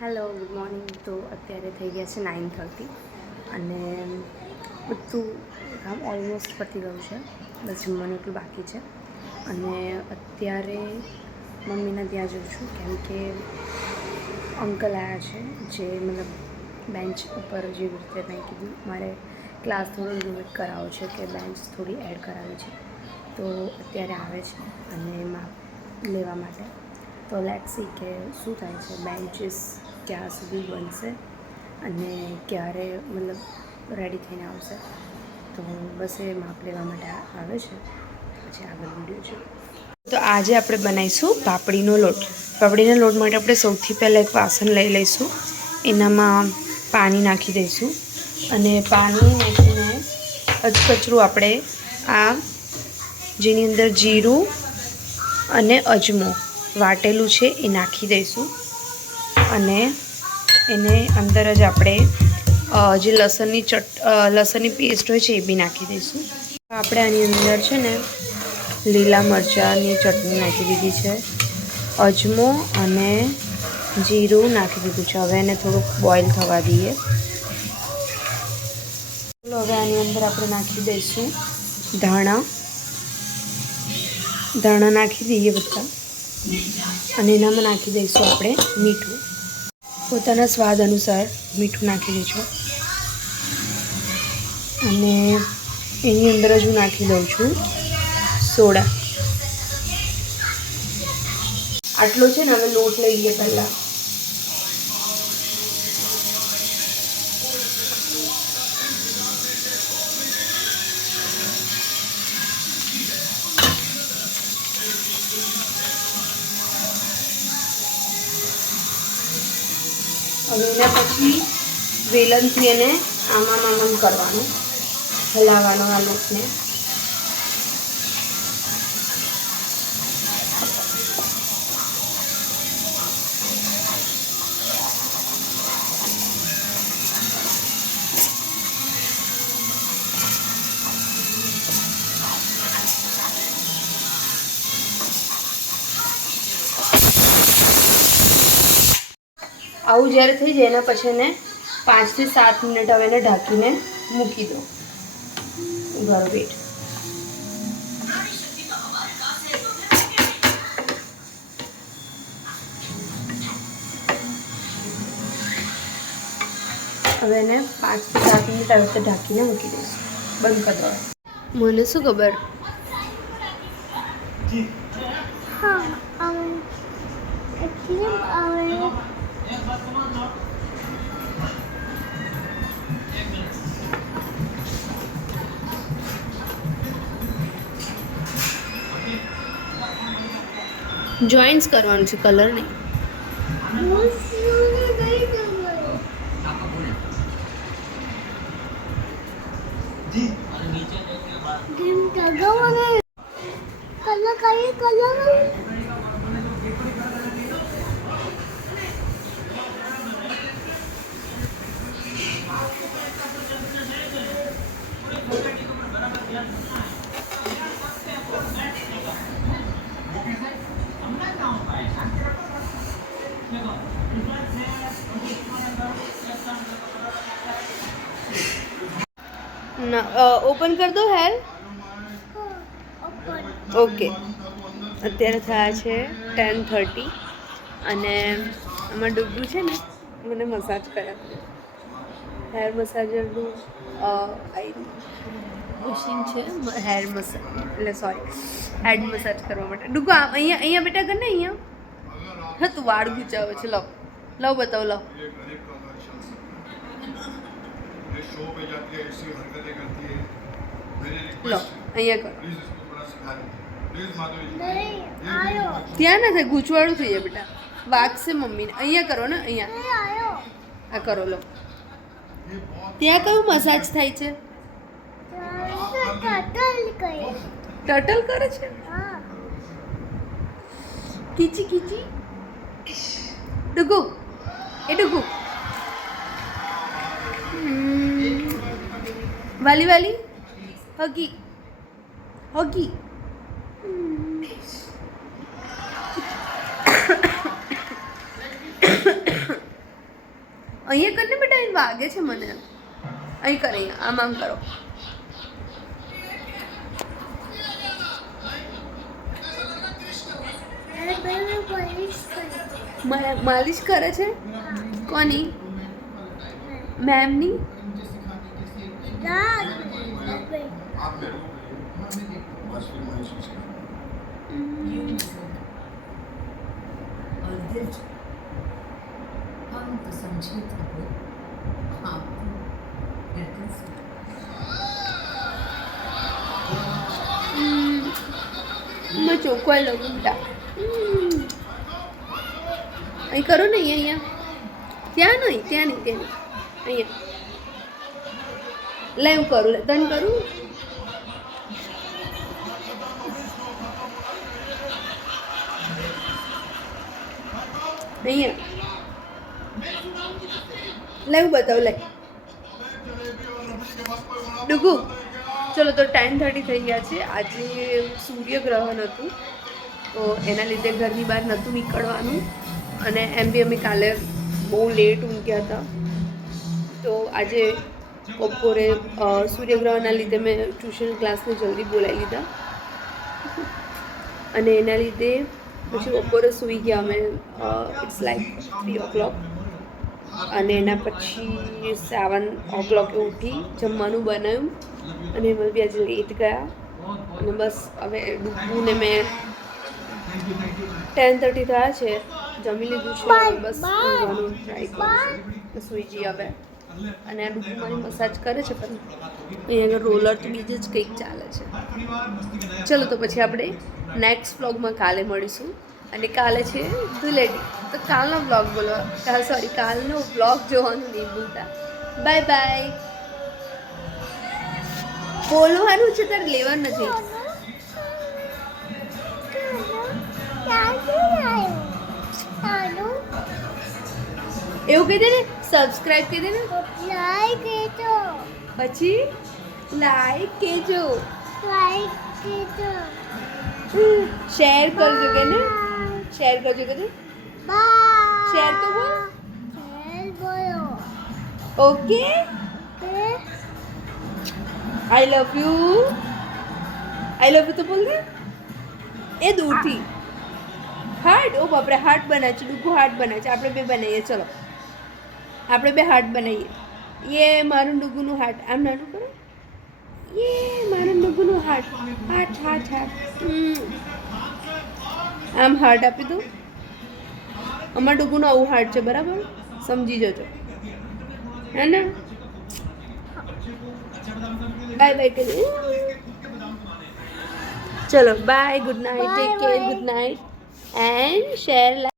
Hello good morning. તો અત્યારે થઈ ગયા છે 9:30 અને બધું કામ ઓલમોસ્ટ પતી ગયું છે. બસ જમવાનું એટલું બાકી છે અને અત્યારે મમ્મીના ત્યાં જઉં છું કેમ કે અંકલ આવ્યા છે જે મતલબ બેન્ચ ઉપર જેવી રીતે મેં કીધું મારે ક્લાસ થોડો રિનોવેટ કરાવો છે કે બેન્ચ થોડી એડ કરાવી છે. તો અત્યારે આવે છે અને માપ લેવા માટે. તો લેટ્સ સી કે શું થાય છે, બેન્ચીસ ક્યાં સુધી બનશે અને ક્યારે મતલબ રેડી થઈને આવશે. તો બસ એ માપ લેવા માટે આવે છે, પછી આગળ વિડીયો છે. તો આજે આપણે બનાવીશું પાપડીનો લોટ. પાપડીના લોટ માટે આપણે સૌથી પહેલાં એક વાસણ લઈ લઈશું, એનામાં પાણી નાખી દઈશું અને પાણી નાખીને અધકચરું આપણે આ જેની અંદર જીરું અને અજમો વાટેલું છે એ નાખી દઈશું અને એને અંદર જ આપણે જે લસણની પેસ્ટ હોય છે એ બી નાખી દઈશું. આપણે આની અંદર છે ને લીલા મરચાંની ચટણી નાખી દીધી છે, અજમો અને જીરું નાખી દીધું છે. હવે એને થોડુંક બોઇલ થવા દઈએ. હવે આની અંદર આપણે નાખી દઈશું ધાણા નાખી દઈએ બધા અને એનામાં નાખી દઈશું આપણે મીઠું. પોતાના સ્વાદ અનુસાર મીઠું નાખી દેજો અને એની અંદર જ હું નાખી દઉં છું સોડા. આટલો છે ને હવે લોટ લઈ લઈએ પહેલાં. હવે એના પછી વેલણથી એને આમ કરવાનું, હલાવવાનો આ લોટને. આવું જ્યારે થઈ જાય એના પછી એને 5 થી 7 મિનિટ હવે એને ઢાંકીને મૂકી દો. ઉભા વેટ. હવે એને 5 થી 7 મિનિટ આવી રીતે ઢાંકીને મૂકી દઈશું. બંધ કરી દો. મને શું ખબર. જોઈન્ટ્સ કરવાનું છે, કલર નહીં. ઓપન કરી દો હેર. ઓકે. અત્યારે થયા છે 10:30 અને આમાં ડુગુ છે ને મને મસાજ કર્યા. હેર મસાજરનું મશીન છે, હેર મસાજ એટલે હેડ મસાજ કરવા માટે. ડુગુ અહીંયા બેટા કર ને અહીંયા. હા તું વાળ ગુચાવે છે. લાવ બતાવ. લો અહીંયા કર. ત્યાં નથી, ગૂંચવાડું થઈ જાય બેટા, વાગશે મમ્મીને. અહીંયા કરો ને, અહીંયા આ કરો. લો ત્યાં કયું મસાજ થાય છે? ટર્ટલ કરે છે. કીચી કીચી. ડુગુ એ ડુગુ વાલી વાલી હગી હગી. અહીંયા કરીને બેટા અહીં વાગે છે મને. અહીં કરે, આમ આમ કરો. માલિશ કરે છે કોની? મેમની. मैं ચોખ્ખો લઉં બેટા. અહીં કરો ને, અહીંયા ત્યાં નહીં, ત્યાં નહીં, ત્યાં નહીં, અહીંયા લે. હું કરું, લે તને કરું. અહીંયા લે, હું બતાવું, લે ડુગુ. ચલો, તો 10:30 થઈ ગયા છે. આજે સૂર્યગ્રહણ હતું, તો એના લીધે ઘરની બહાર નહોતું નીકળવાનું, અને એમ બી અમે કાલે બહુ લેટ ઊંઘ્યા હતા. તો આજે બપોરે સૂર્યગ્રહણના લીધે મેં ટ્યુશન ક્લાસને જલ્દી બોલાવી લીધા, અને એના લીધે પછી બપોરે સૂઈ ગયા અમે. ઇટ્સ લાઈક 3 o'clock, અને એના પછી 7 o'clock ઉઠી જમવાનું બનાવ્યું, અને એમાં બી આજે લેટ ગયા. અને બસ હવે ડૂબુને મેં 10:30 થયા છે, જમી લીધું છે, બસ ઊંઘવાનું ટ્રાય કરું છું. સૂઈ જઈએ હવે. અને આ ડૂબુ મારી મસાજ કરે છે, પણ અહીંયા રોલર તો બીજે જ કંઈક ચાલે છે. ચલો, તો પછી આપણે નેક્સ્ટ વ્લોગમાં કાલે મળીશું. અને કાલે છે ધૂળેટી, તો કાલનો વ્લોગ બોલો, કાલનો વ્લોગ જોવાનું નહીં ભૂલતા. Bye bye. બોલવાનું છે, તારે લેવાનું નથી. એવું કહી દે ને, સબસ્ક્રાઇબ કહી દે ને, પછી લાઈક કહેજો, શેર કરજો કે ને, શેર કરજો કે ને, શેર તો બોલ. ઓકે, આઈ લવ યુ તો બોલ ને. એ દૂરથી હાર્ટ. ઓ બાપરે, હાર્ટ બનાવે છે ડુગુ, હાર્ટ બનાવે છે. આપણે બે બનાવીએ, ચલો આપણે બે હાર્ટ બનાવીએ. એ મારું ડુગુનું હાર્ટ આમ નાનું કરો. એ મારું ડુગુનું હાર્ટ, હાર્ટ હાર્ટ હાર્ટ. આમ હાર્ટ આપી દો. અમારા ડુગુનું આવું હાર્ટ છે, બરાબર? સમજી જજો, હે ને? બાય બાય કરી. ચલો bye, good night, take care, good night, and share.